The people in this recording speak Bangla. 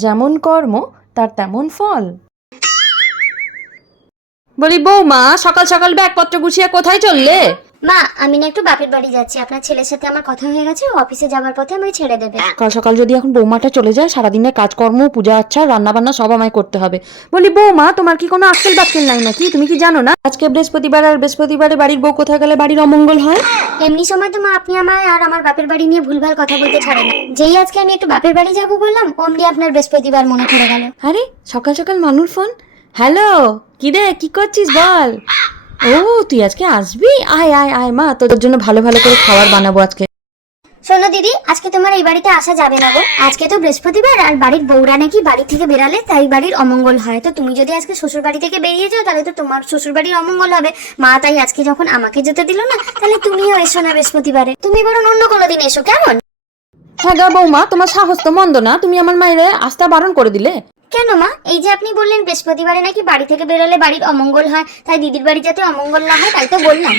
যেমন কর্ম তার তেমন ফল। বলি বৌমা, সকাল সকাল ব্যাগপত্র গুছিয়ে কোথায় চললে? মা, আমি না একটু বাপের বাড়ি যাচ্ছি। আপনার ছেলের সাথে আমার কথা হয়ে গেছে, ও অফিসে যাবার পথে আমাকে ছেড়ে দেবে। সকাল সকাল যদি এখন বৌমাটা চলে যায়, সারাদিনের কাজকর্ম, পূজা আচ্ছা, রান্না বান্না সব আমায় করতে হবে। বলি বৌমা, তোমার কি কোনো আক্কেল বাক্কেল নাই নাকি? তুমি কি জানো না আজকে বৃহস্পতিবার, আর বৃহস্পতিবারে বাড়ির বউ কোথায় গেলে বাড়ির অমঙ্গল হয়? এমনি সময় তো মা আপনি আমায় আর আমার বাপের বাড়ি নিয়ে ভুলভাল কথা বলতে ছাড়েন না। যেই আজকে আমি একটু বাপের বাড়ি যাবো বললাম, অমনি আপনার বৃহস্পতিবার মনে পড়ে গেল। আরে সকাল সকাল মানুর ফোন। হ্যালো, কি রে, কি করছিস বল? ও তুই আজকে আসবি? আয় আয় আয় মা, তোর জন্য ভালো ভালো করে খাবার বানাবো আজকে। শোনো দিদি, আজকে তোমার এই বাড়িতে আসা যাবে না গো। আজকে তো বৃহস্পতিবার, আর বাড়ির বউরা নাকি বাড়ি থেকে বেরালে তাই বাড়ির অমঙ্গল হয়। তো তুমি যদি আজকে শ্বশুর বাড়ি থেকে বেরিয়ে যাও, তাহলে তো তোমার শ্বশুর বাড়ির অমঙ্গল হবে। মা তাই আজকে যখন আমাকে যেতে দিল না, তাহলে তুমিও এসো না বৃহস্পতিবারে। তুমি বরং অন্য কোনো দিন এসো, কেমন? হ্যাঁ গা বৌমা, তোমার সাহস তো মন্দ না, তুমি আমার মায়ের আসতে বারণ করে দিলে। কেন মা? এই যে আপনি বললেন বৃহস্পতিবারে নাকি বাড়ি থেকে বেরোলে বাড়ির অমঙ্গল হয়, তাই দিদির বাড়ি যাতে অমঙ্গল না হয় তাই তো বললাম।